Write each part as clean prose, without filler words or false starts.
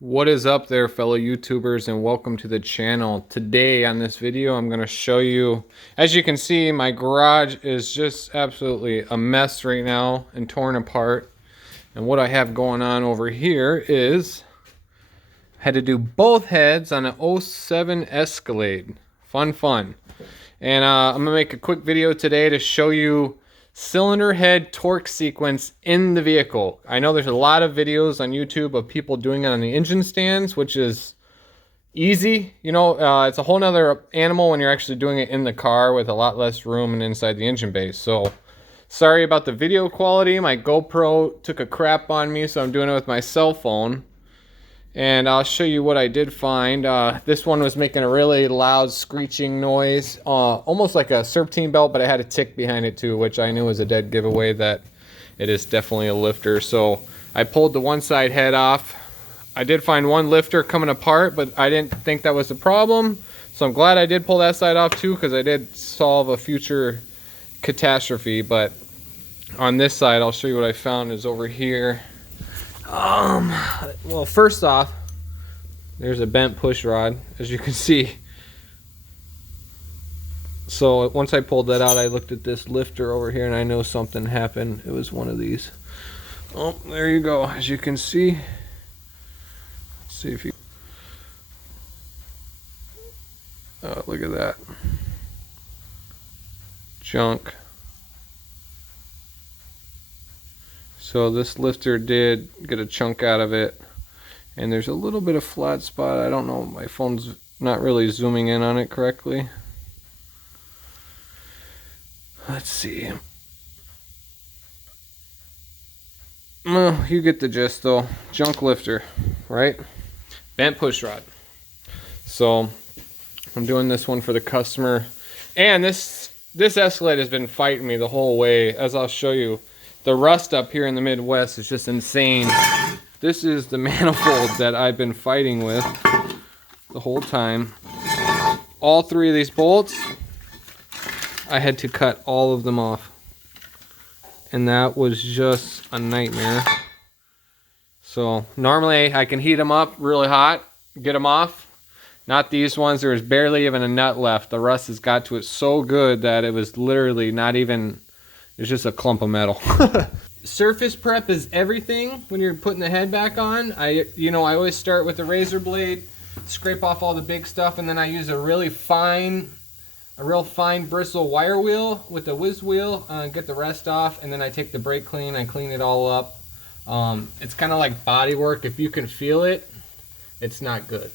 What is up there, fellow YouTubers, and welcome to the channel. Today on this video I'm going to show you, as you can see, my garage is just absolutely a mess right now and torn apart. And what I have going on over here is I had to do both heads on an '07 Escalade. Fun. And I'm going to make a quick video today to show you cylinder head torque sequence in the vehicle. I know there's a lot of videos on YouTube of people doing it on the engine stands, which is easy. You know, it's a whole nother animal when you're actually doing it in the car with a lot less room and inside the engine bay. So sorry about the video quality. My GoPro took a crap on me, so I'm doing it with my cell phone. And I'll show you what I did find. This one was making a really loud screeching noise, almost like a serpentine belt, but it had a tick behind it too, which I knew was a dead giveaway that it is definitely a lifter. So I pulled the one side head off. I did find one lifter coming apart, but I didn't think that was the problem. So I'm glad I did pull that side off too, because I did solve a future catastrophe. But on this side, I'll show you what I found is over here. Well, first off, there's a bent push rod, as you can see. So once I pulled that out, I looked at this lifter over here and I know something happened. It was one of these. Oh, there you go. As you can see, let's see if you, oh, look at that junk. So this lifter did get a chunk out of it, and there's a little bit of flat spot. I don't know, my phone's not really zooming in on it correctly. Let's see. Well, you get the gist though. Junk lifter, right? Bent push rod. So I'm doing this one for the customer, and this Escalade has been fighting me the whole way, as I'll show you. The rust up here in the Midwest is just insane. This is the manifold that I've been fighting with the whole time. All three of these bolts, I had to cut all of them off. And that was just a nightmare. So normally I can heat them up really hot, get them off. Not these ones. There was barely even a nut left. The rust has got to it so good that it was literally not even, it's just a clump of metal. Surface prep is everything when you're putting the head back on. I always start with a razor blade, scrape off all the big stuff, and then I use a real fine bristle wire wheel with a whiz wheel, get the rest off, and then I take the brake clean, I clean it all up. It's kind of like body work. If you can feel it, it's not good.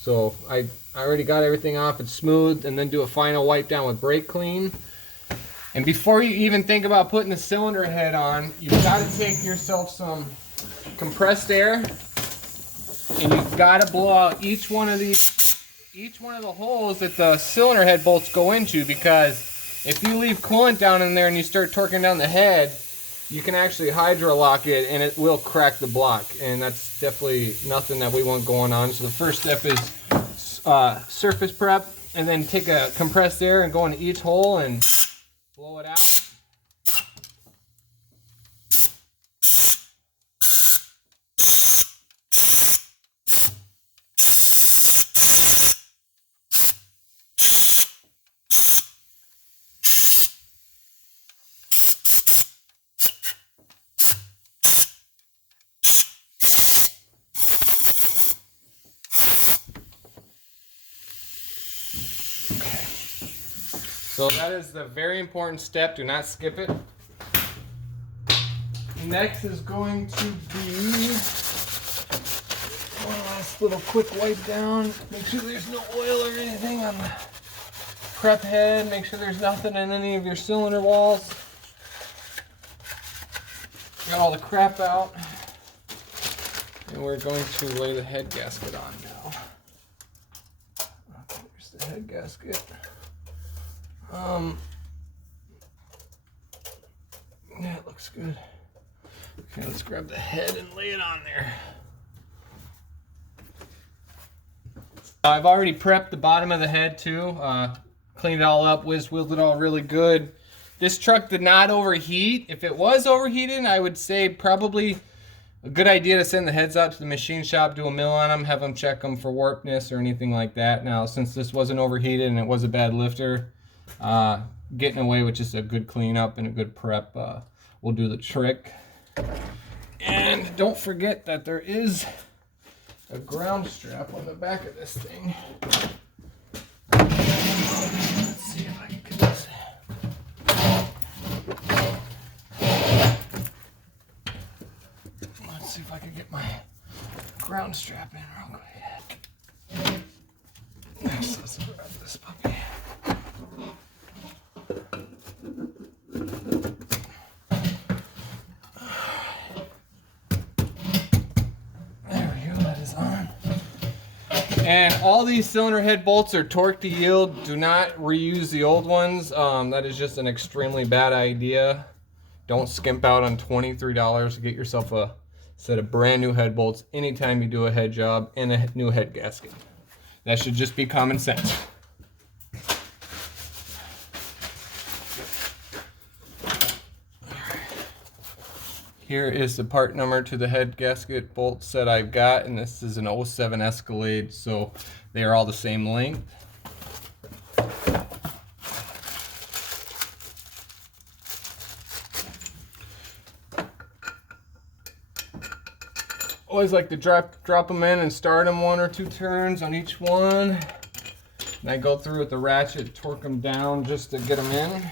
So I already got everything off, it's smooth, and then do a final wipe down with brake clean. And before you even think about putting the cylinder head on, you've got to take yourself some compressed air, and you've got to blow out each one of the holes that the cylinder head bolts go into, because if you leave coolant down in there and you start torquing down the head, you can actually hydrolock it and it will crack the block, and that's definitely nothing that we want going on. So the first step is surface prep, and then take a compressed air and go into each hole and blow it out. So that is the very important step. Do not skip it. Next is going to be one last little quick wipe down. Make sure there's no oil or anything on the prep head. Make sure there's nothing in any of your cylinder walls. Got all the crap out. And we're going to lay the head gasket on now. Okay, there's the head gasket. Yeah, it looks good. Okay, let's grab the head and lay it on there. I've already prepped the bottom of the head too. Cleaned it all up, whiz-wheeled it all really good. This truck did not overheat. If it was overheated, I would say probably a good idea to send the heads out to the machine shop, do a mill on them, have them check them for warpness or anything like that. Now, since this wasn't overheated and it was a bad lifter, getting away with just a good cleanup and a good prep will do the trick. And don't forget that there is a ground strap on the back of this thing. Let's see if I can get this. Let's see if I can get my ground strap in real quick. Let's grab this puppy. And all these cylinder head bolts are torque to yield. Do not reuse the old ones. That is just an extremely bad idea. Don't skimp out on $23 to get yourself a set of brand new head bolts anytime you do a head job and a new head gasket. That should just be common sense. Here is the part number to the head gasket bolts that I've got, and this is an 07 Escalade, so they are all the same length. Always like to drop them in and start them 1 or 2 turns on each one. And I go through with the ratchet, torque them down just to get them in.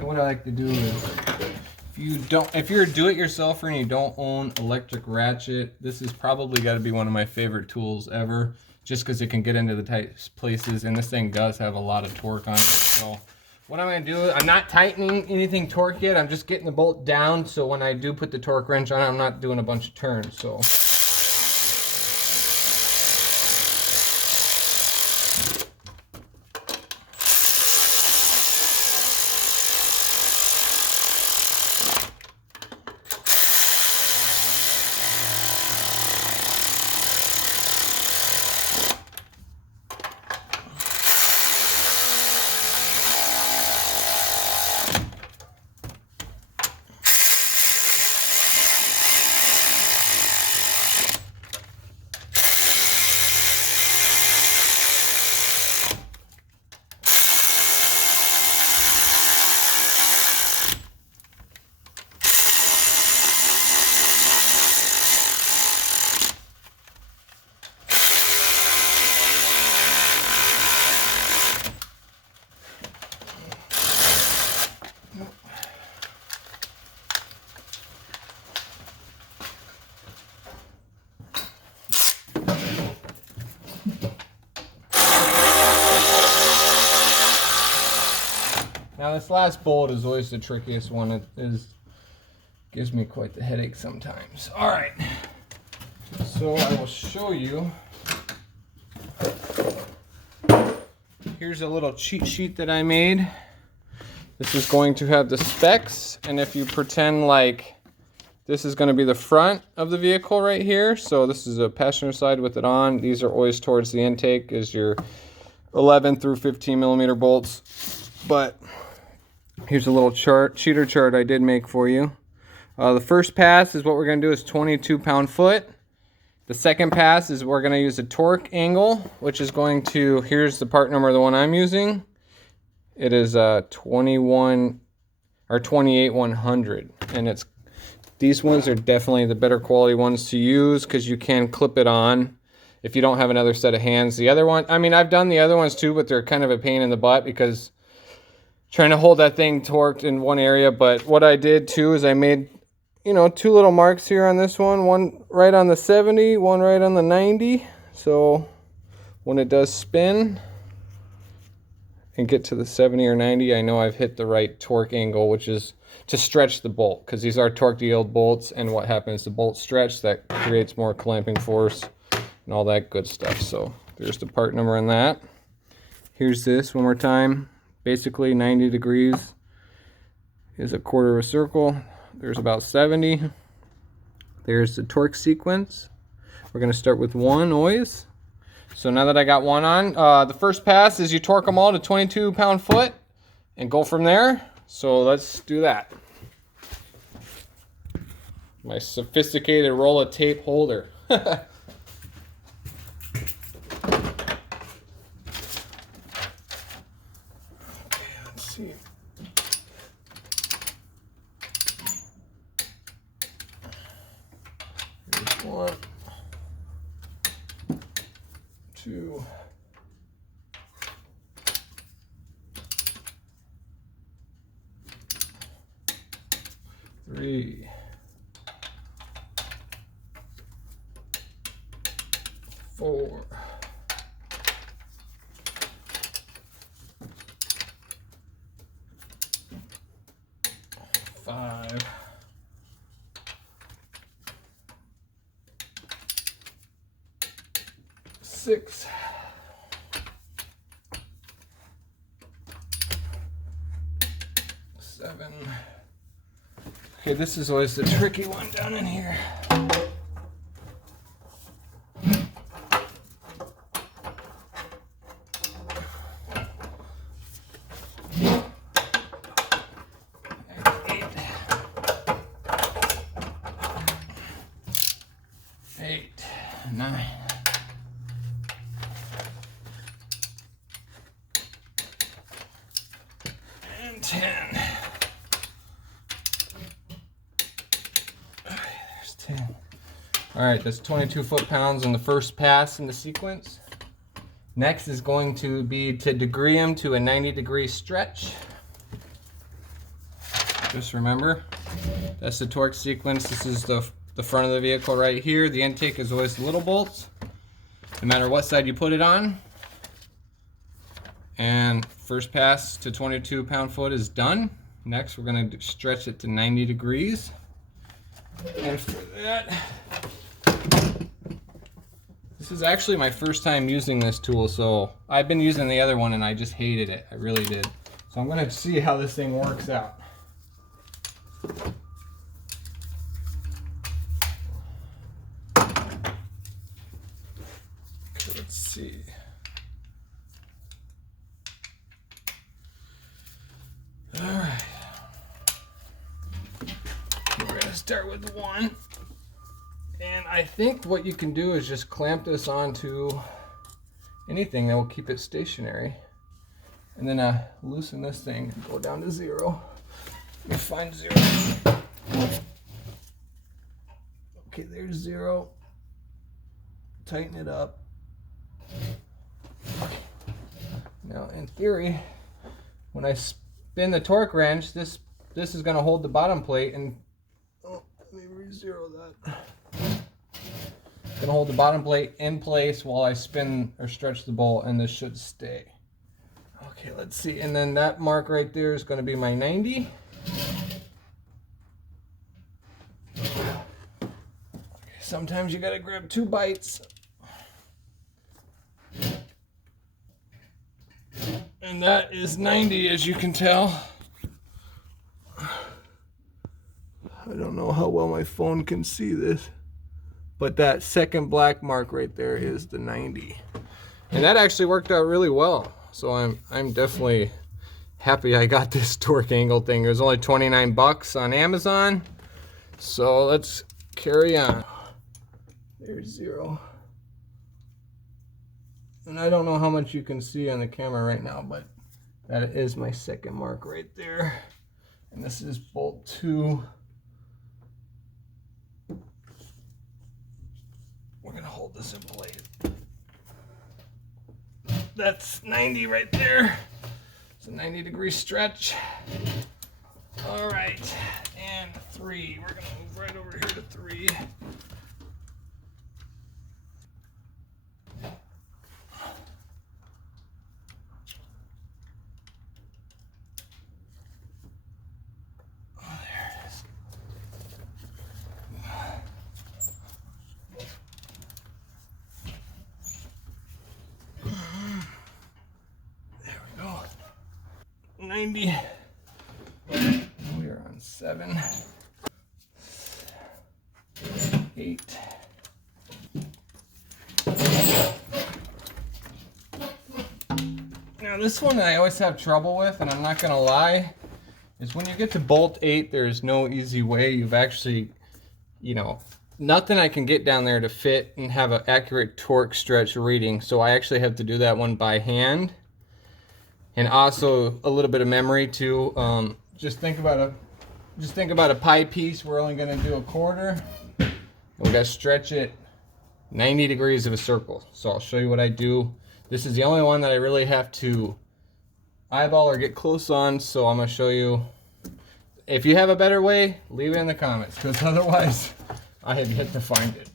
What I like to do is, if you're a do-it-yourselfer and you don't own electric ratchet, this is probably got to be one of my favorite tools ever, just because it can get into the tight places, and this thing does have a lot of torque on it. So what I'm going to do, I'm not tightening anything torque yet, I'm just getting the bolt down, so when I do put the torque wrench on it, I'm not doing a bunch of turns. So now this last bolt is always the trickiest one. It gives me quite the headache sometimes. All right, so I will show you. Here's a little cheat sheet that I made. This is going to have the specs, and if you pretend like this is going to be the front of the vehicle right here, so this is a passenger side with it on. These are always towards the intake, is your 11 through 15 millimeter bolts. But here's a little cheater chart I did make for you. The first pass is what we're going to do is 22 pound-foot. The second pass is we're going to use a torque angle, which is going to, here's the part number of the one I'm using. It is 21 or 28-100, and it's, these ones are definitely the better quality ones to use because you can clip it on if you don't have another set of hands. The other one, I mean, I've done the other ones too, but they're kind of a pain in the butt because trying to hold that thing torqued in one area. But what I did too is I made, you know, 2 little marks here on this one right on the 70, one right on the 90. So when it does spin and get to the 70 or 90, I know I've hit the right torque angle, which is to stretch the bolt, because these are torque to yield bolts, and what happens, the bolt stretch, that creates more clamping force and all that good stuff. So there's the part number on that. Here's this one more time. Basically 90 degrees is a quarter of a circle. There's about 70. There's the torque sequence. We're going to start with 1 always. So now that I got 1 on, the first pass is you torque them all to 22 pound-foot and go from there. So let's do that. My sophisticated roll of tape holder. Okay, let's see. Here's 1, 2, 3, 4, 5, 6, 7. Okay, this is always the tricky one down in here. 8, 9, 10. Okay, there's 10. All right, that's 22 foot-pounds on the first pass in the sequence. Next is going to be to degree them to a 90-degree stretch. Just remember, that's the torque sequence. This is the front of the vehicle right here. The intake is always little bolts, no matter what side you put it on. And first pass to 22 pound-foot is done. Next, we're going to stretch it to 90 degrees. And for that, this is actually my first time using this tool, so I've been using the other one and I just hated it. I really did. So I'm going to see how this thing works out. Okay, let's see. Alright. We're going to start with 1. And I think what you can do is just clamp this onto anything that will keep it stationary. And then loosen this thing and go down to 0. Let me find 0. Okay, there's 0. Tighten it up. Now, in theory, when I spin the torque wrench, this is going to hold the bottom plate, and let me re-zero that. It's going to hold the bottom plate in place while I spin or stretch the bolt, and this should stay. Okay, let's see. And then that mark right there is going to be my 90. Okay, sometimes you got to grab 2 bites. And that is 90, as you can tell. I don't know how well my phone can see this, but that second black mark right there is the 90. And that actually worked out really well. So I'm definitely happy I got this torque angle thing. It was only 29 bucks on Amazon. So let's carry on. There's 0. And I don't know how much you can see on the camera right now, but that is my second mark right there. And this is bolt 2. We're gonna hold this in place. That's 90 right there. It's a 90-degree stretch. All right, and 3. We're gonna move right over here to 3. There we go. 90. We are on 7, 8. Now this one I always have trouble with, and I'm not gonna lie, is when you get to bolt 8, there's no easy way. You've actually, you know, nothing I can get down there to fit and have an accurate torque stretch reading. So I actually have to do that one by hand. And also a little bit of memory too. Just think about a pie piece. We're only going to do a quarter. And we got to stretch it 90 degrees of a circle. So I'll show you what I do. This is the only one that I really have to eyeball or get close on. So I'm going to show you. If you have a better way, leave it in the comments, because otherwise I have yet to find it.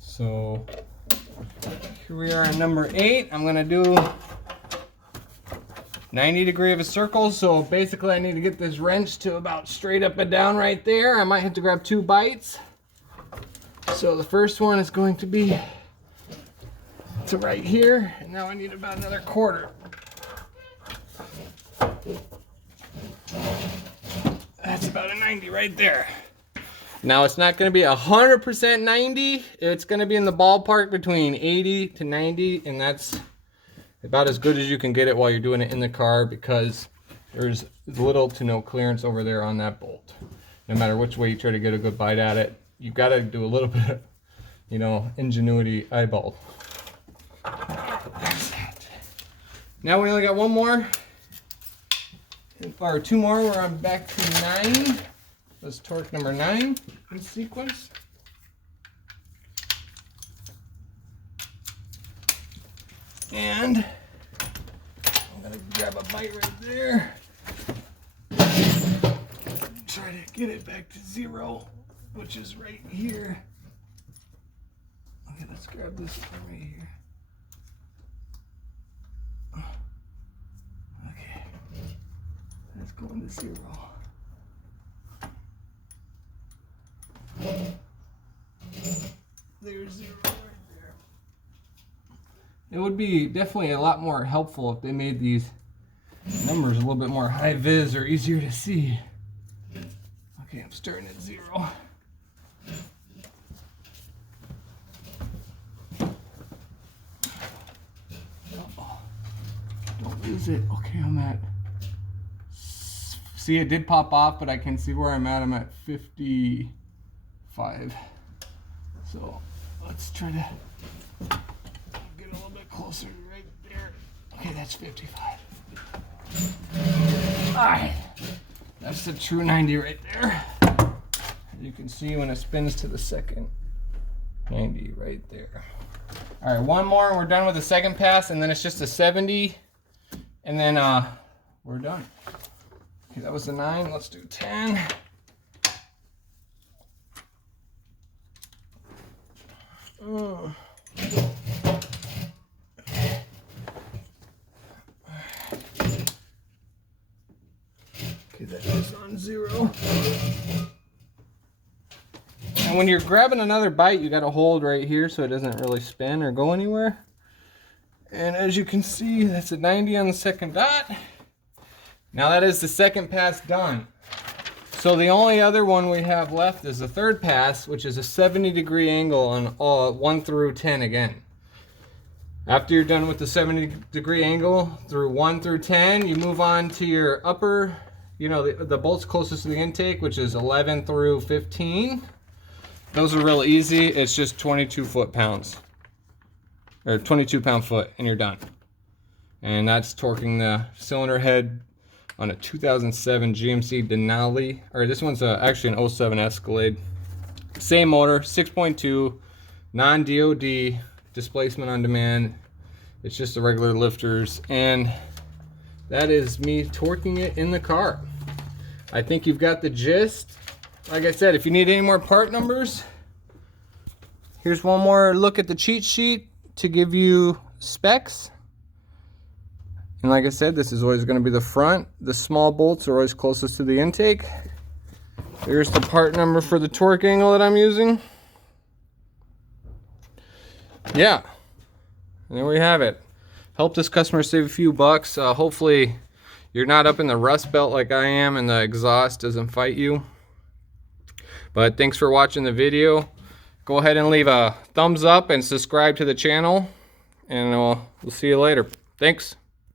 So here we are on number 8. I'm gonna do 90 degree of a circle. So basically I need to get this wrench to about straight up and down right there. I might have to grab 2 bites. So the first one is going to be to right here. And now I need about another quarter. That's about a 90 right there. Now it's not going to be 100% 90. It's going to be in the ballpark between 80 to 90, and that's about as good as you can get it while you're doing it in the car, because there's little to no clearance over there on that bolt. No matter which way you try to get a good bite at it, you've got to do a little bit of, you know, ingenuity eyeball. There's that. Now we only got 1 more, or 2 more. We're on back to 9. That's torque number 9 in sequence. And I'm gonna grab a bite right there. Try to get it back to 0, which is right here. Okay, let's grab this one right here. Okay, that's going to 0. There's 0 right there. It would be definitely a lot more helpful if they made these numbers a little bit more high vis or easier to see. Okay, I'm starting at 0. Uh-oh. Don't lose it. Okay, I'm at... See, it did pop off, but I can see where I'm at. I'm at 55. So let's try to get a little bit closer right there. Okay, that's 55. Alright, that's the true 90 right there. You can see when it spins to the second 90 right there. Alright, 1 more and we're done with the second pass, and then it's just a 70, and then we're done. Okay, that was the 9. Let's do 10. Oh. Okay, that is on 0. And when you're grabbing another bite, you got to hold right here so it doesn't really spin or go anywhere. And as you can see, that's a 90 on the second dot. Now that is the second pass done. So the only other one we have left is the third pass, which is a 70-degree angle on all 1 through 10 again. After you're done with the 70-degree angle through 1 through 10, you move on to your upper, you know, the bolts closest to the intake, which is 11 through 15. Those are real easy. It's just 22 foot-pounds, or 22 pound-foot, and you're done. and that's torquing the cylinder head on a 2007 GMC Denali, or this one's actually an 07 Escalade. Same motor, 6.2, non-DOD, displacement on demand. It's just the regular lifters, and that is me torquing it in the car. I think you've got the gist. Like I said, if you need any more part numbers, here's one more look at the cheat sheet to give you specs. And like I said, this is always going to be the front. The small bolts are always closest to the intake. There's the part number for the torque angle that I'm using. Yeah, and there we have it. Help this customer save a few bucks. Hopefully you're not up in the rust belt like I am and the exhaust doesn't fight you. But thanks for watching the video. Go ahead and leave a thumbs up and subscribe to the channel, and we'll see you later. Thanks.